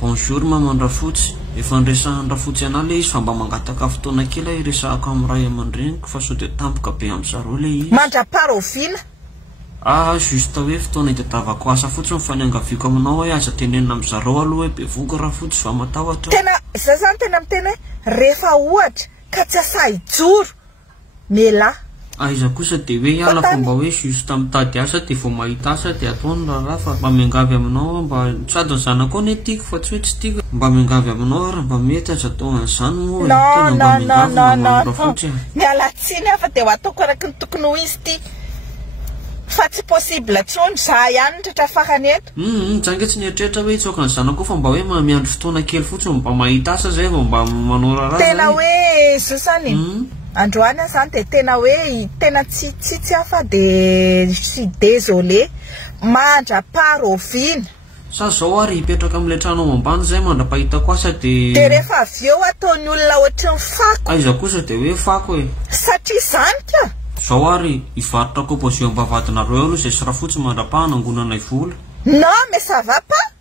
Bonjour maman-drafotsy. Efa niresahan-drafotsy anao le izy fa mba mangataka fotoana kely iresahako amin'ny ray aman-dreniko fa sao dia tampoka be amin'ny zareo le izy. Mandra-paro ovina. Juste hoe fotoana itadiavako asa fotsiny fa niangaviako aminao hoe aza tenenina amin'ny zareo aloha hoe be voky rafotsy fa matahotra. Tena za zany tena miteny hoe rehefa ohatra ka tsy asa ijoro mela. Iza kosa dia hoe ala fa mba hoe juste mitady asa dia vao mahita asa dia ataony raharaha fa mba miangavy aminao mba sady ny zanako ao ny tiako fa tsy hoe tsy tiako mba miangavy aminao ary mba mety aza atao an'izany moa tena mba miangavy maman-drafotsy. Miala tsiny afa dia ho ataoko araky ny tokony ho izy ty fa tsy possible tsony za ihany tratra farany eto. Zange tsy nieritreritra hoe itsoaka ny zanako fa mba hoe miandry fotoana kely fotsiny mba mahita asa zay vao mba manao raharaha. Tena hoe zosany androany zany dia tena hoe tena tsy afa dia suis désolé mandra-paro ovina. Sa zao ary hipetraka amin'ilay trano ambany zay mandra-pahitako asa dia rehefa avy eo ataony olona ohatry ny fako. Iza kosa dia hoe fako e. Satria zany ka zao ary hivarotra composé ambavadinareo aloha izay sy rafotsy mandra-pahana angonanay vola. Non mais ça va pas.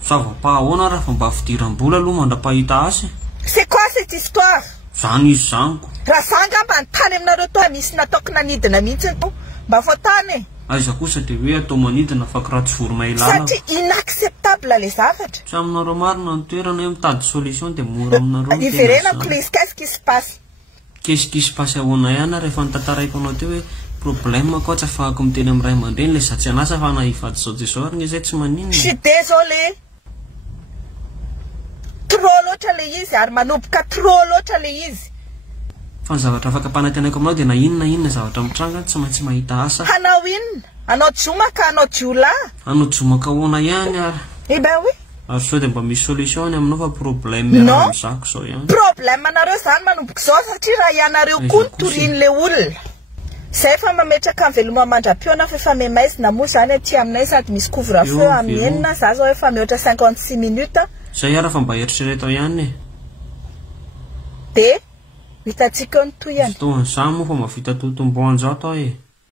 Ça va pas ahoana raha fa mba fidiram-bola aloha mandra-pahita asa. C'est quoi cette histoire? Zany izy zaniko. Raha za ngamba ny tany aminareo to misy nataoko nanidina mihitsy mba fa tany. Aiza kosa dia hoe atao manidina fa raha tsy voromailala. Satria inacceptable le zavatra. Tsy aminareo marina ny toerana hoe mitady solution dia mora aminareo. Iverenako le izy qu'est-ce qui se passe? Qu'est-ce qui se passe ahoana ihany rehefa nitantaraiko anao teo hoe problème koa tsy afahako miteny amin'ny ray aman-dreny le zatsy anasa fa nahifady zao dia zao ary ny zay tsy maninona. Je suis désolé. Trop loatra le izy ary manomboka trop loatra le izy. Fa ny zavatra afaka mpanantenako aminao dia na inona zavatra mitranga tsy maintsy mahita asa. Hanao inona? Anao joma ka anao jiola? Anao jomaka ahoana ihany ary. Eh ben oui. Ary sao dia mba misy solution ny aminao fa problème raha amin'izako zao ihany. Problème anareo zany manomboka zao satria raha ianareo koa nitorian'le olona. Zay efa mametraka amin'ny veloma mandram-piona fa efa memaizina moa zany aty aminay sady misy couvre-feu amin'ny enina za zao efa mihoatra 56 minutes. Zay ara fa mba eritrereto ihany e. Dia hitantsika ny toy ihany. Toa an'izany moa fa mahavita totomboan-jato aho e.